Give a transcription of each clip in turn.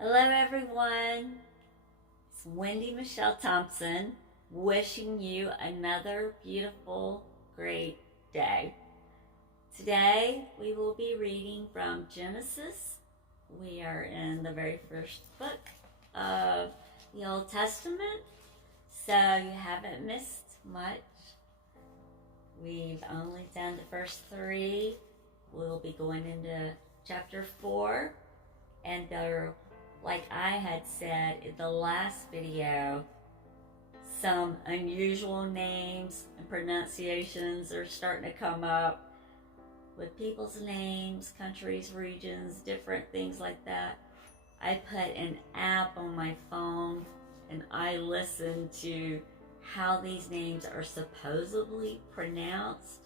Hello, everyone. It's WendyMichelle Thompson wishing you another beautiful, great day. Today, we will be reading from Genesis. We are in the very first book of the Old Testament, so you haven't missed much. We've only done the first three. We'll be going into chapter 4, and like I had said in the last video, some unusual names and pronunciations are starting to come up with people's names, countries, regions, different things like that. I put an app on my phone and I listen to how these names are supposedly pronounced.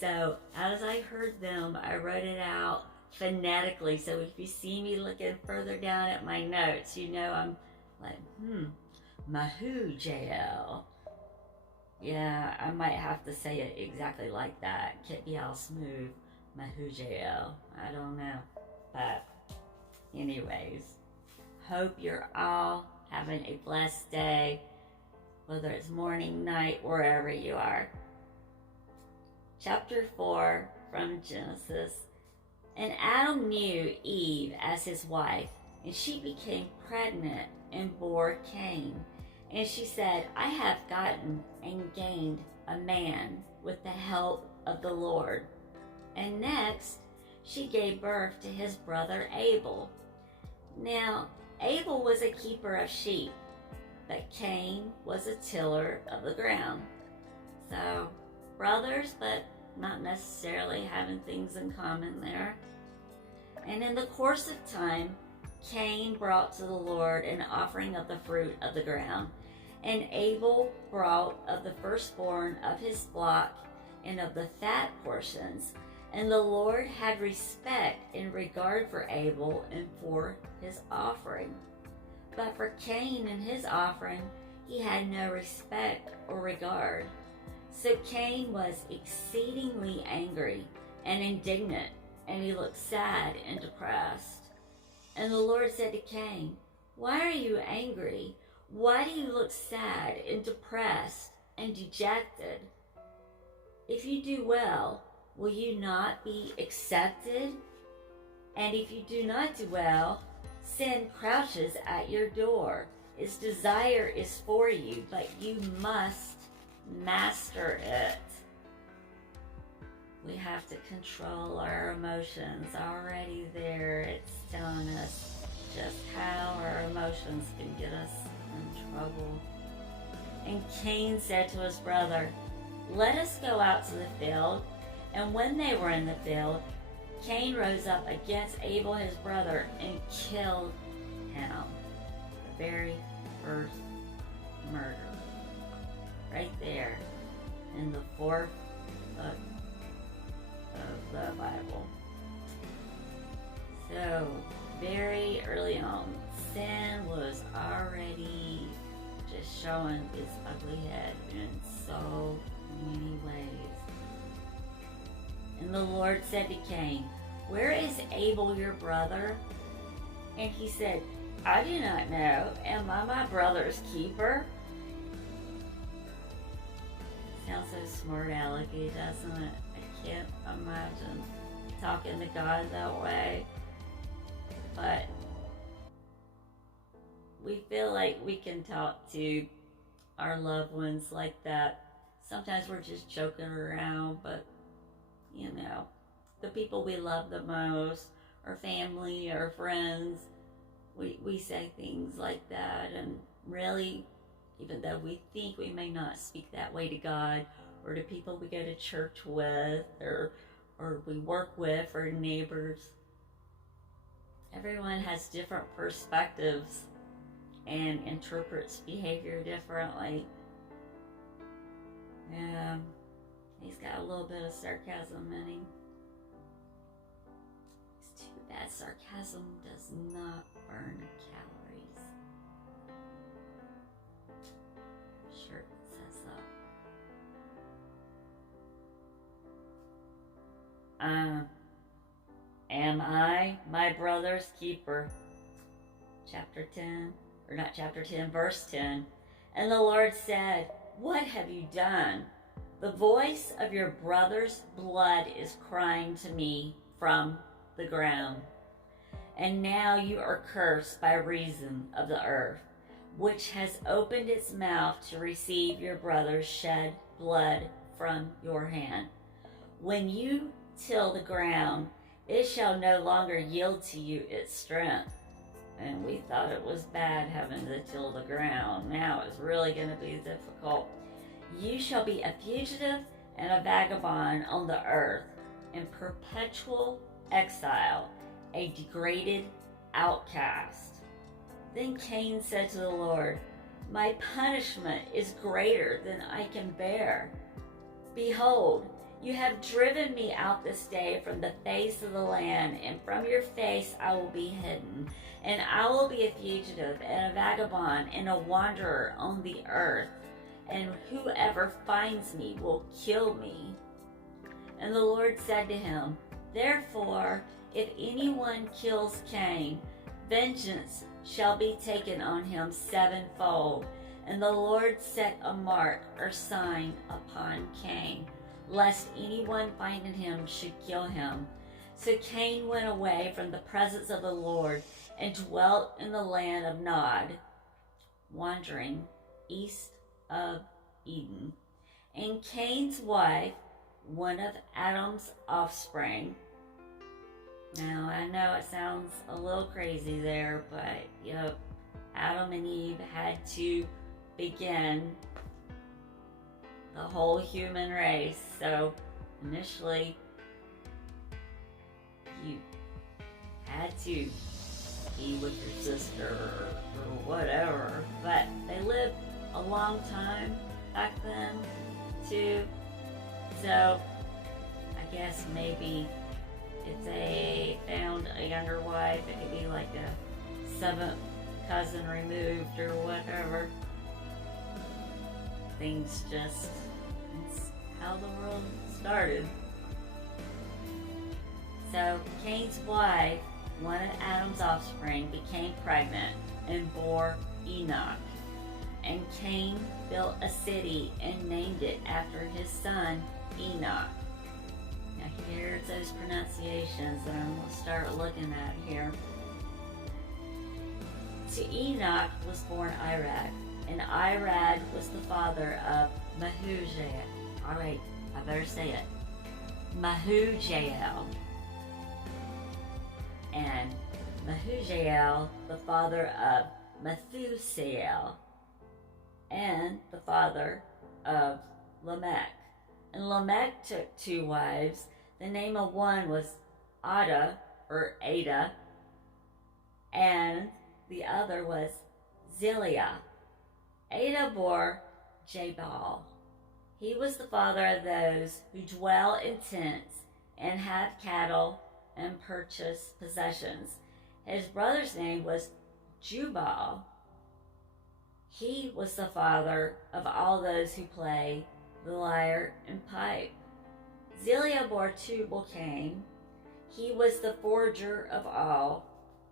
So as I heard them, I wrote it out phonetically. So if you see me looking further down at my notes, you know I'm like, Mahujal. Yeah, I might have to say it exactly like that. Can't be all smooth. Mahujal. I don't know. But anyways, hope you're all having a blessed day, whether it's morning, night, wherever you are. Chapter 4 from Genesis. And Adam knew Eve as his wife, and she became pregnant and bore Cain. And she said, I have gotten and gained a man with the help of the Lord. And next, she gave birth to his brother Abel. Now, Abel was a keeper of sheep, but Cain was a tiller of the ground. So, brothers, but not necessarily having things in common there. And in the course of time, Cain brought to the Lord an offering of the fruit of the ground, and Abel brought of the firstborn of his flock and of the fat portions. And the Lord had respect and regard for Abel and for his offering. But for Cain and his offering, he had no respect or regard. So Cain was exceedingly angry and indignant, and he looked sad and depressed. And the Lord said to Cain, why are you angry? Why do you look sad and depressed and dejected? If you do well, will you not be accepted? And if you do not do well, sin crouches at your door. Its desire is for you, but you must master it. We have to control our emotions. Already there, it's telling us just how our emotions can get us in trouble. And Cain said to his brother, let us go out to the field. And when they were in the field, Cain rose up against Abel his brother and killed him. The very first murder. Right there in the 4th book of the Bible. So, very early on, sin was already just showing its ugly head in so many ways. And the Lord said to Cain, where is Abel your brother? And he said, I do not know. Am I my brother's keeper? Sounds so smart alecky, doesn't it? I can't imagine talking to God that way. But we feel like we can talk to our loved ones like that. Sometimes we're just joking around, but you know, the people we love the most, our family, our friends, we say things like that. And really, even though we think we may not speak that way to God or to people we go to church with or we work with or neighbors, everyone has different perspectives and interprets behavior differently. Yeah, he's got a little bit of sarcasm in him. It's too bad sarcasm does not burn calories. Sure, it says that. Am I my brother's keeper? chapter 10, or not chapter 10, verse 10. And the Lord said, "What have you done? The voice of your brother's blood is crying to me from the ground. And now you are cursed by reason of the earth, which has opened its mouth to receive your brother's shed blood from your hand. When you till the ground, it shall no longer yield to you its strength." And we thought it was bad having to till the ground. Now it's really going to be difficult. "You shall be a fugitive and a vagabond on the earth, in perpetual exile, a degraded outcast." Then Cain said to the Lord, "My punishment is greater than I can bear. Behold, you have driven me out this day from the face of the land, and from your face I will be hidden, and I will be a fugitive and a vagabond and a wanderer on the earth, and whoever finds me will kill me." And the Lord said to him, "Therefore, if anyone kills Cain, vengeance shall be taken on him sevenfold." And the Lord set a mark or sign upon Cain, lest anyone finding him should kill him. So Cain went away from the presence of the Lord and dwelt in the land of Nod, wandering east of Eden. And Cain's wife, one of Adam's offspring. Now, I know it sounds a little crazy there, but Adam and Eve had to begin the whole human race. So initially, you had to be with your sister or whatever, but they lived a long time back then too. So I guess maybe if they found a younger wife, it could be like a seventh cousin removed or whatever. Things just, it's how the world started. So Cain's wife, one of Adam's offspring, became pregnant and bore Enoch. And Cain built a city and named it after his son Enoch. Now here's those pronunciations that I'm going to start looking at here. To Enoch was born Irad, and Irad was the father of Mehujael. All right, I better say it. Mehujael. And Mehujael, the father of Methusael, and the father of Lamech. And Lamech took two wives. The name of one was Ada, or Ada, and the other was Zillah. Ada bore Jabal. He was the father of those who dwell in tents and have cattle and purchase possessions. His brother's name was Jabal. He was the father of all those who play the lyre and pipe. Zillah bore Tubal-Cain. He was the forger of all,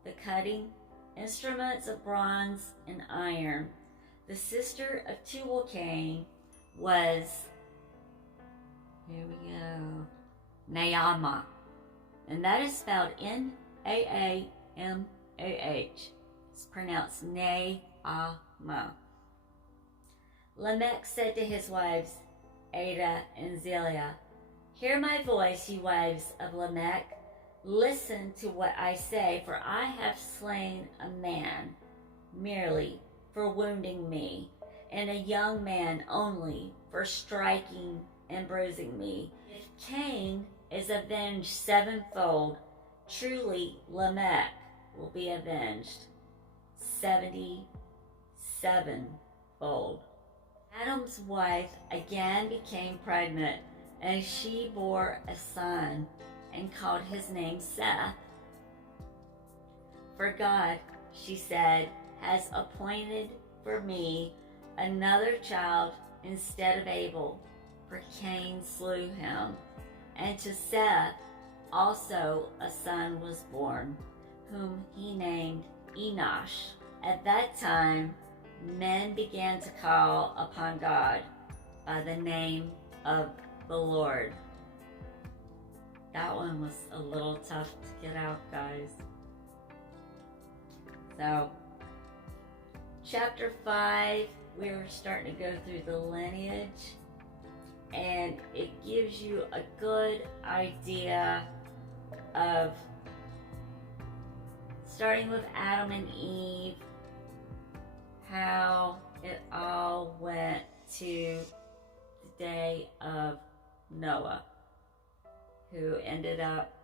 the cutting instruments of bronze and iron. The sister of Tubal-Cain was, here we go, Naamah. And that is spelled Naamah. It's pronounced Naamah. Lamech said to his wives, Ada and Zillah, "Hear my voice, you wives of Lamech. Listen to what I say, for I have slain a man merely for wounding me, and a young man only for striking and bruising me. If Cain is avenged sevenfold, truly Lamech will be avenged 77-fold." Adam's wife again became pregnant, and she bore a son and called his name Seth. "For God," she said, "has appointed for me another child instead of Abel, for Cain slew him. And to Seth also a son was born, whom he named Enosh. At that time, men began to call upon God by the name of the Lord. That one was a little tough to get out, guys. So, chapter 5, we're starting to go through the lineage, and it gives you a good idea of starting with Adam and Eve, how it all went to the day of Noah, who ended up,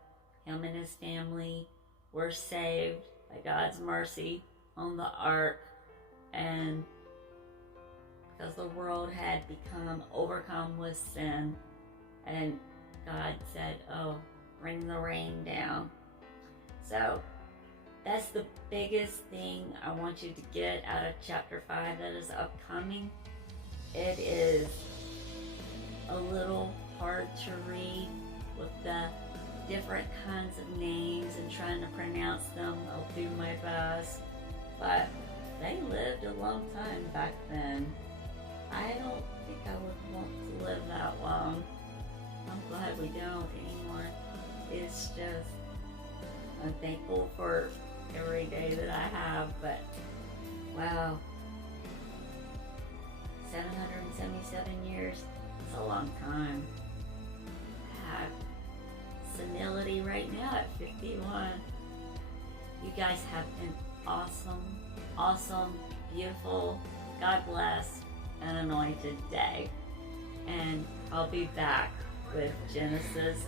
him and his family were saved by God's mercy on the ark, and because the world had become overcome with sin, and God said, oh, bring the rain down. So that's the biggest thing I want you to get out of chapter 5 that is upcoming. It is a little hard to read with the different kinds of names and trying to pronounce them. I'll do my best. But they lived a long time back then. I don't think I would want to live that long. I'm glad we don't anymore. It's just, I'm thankful for every day that I have, but wow, 777 years, it's a long time. I have senility right now at 51. You guys have an awesome, beautiful, God bless, and anointed day. And I'll be back with Genesis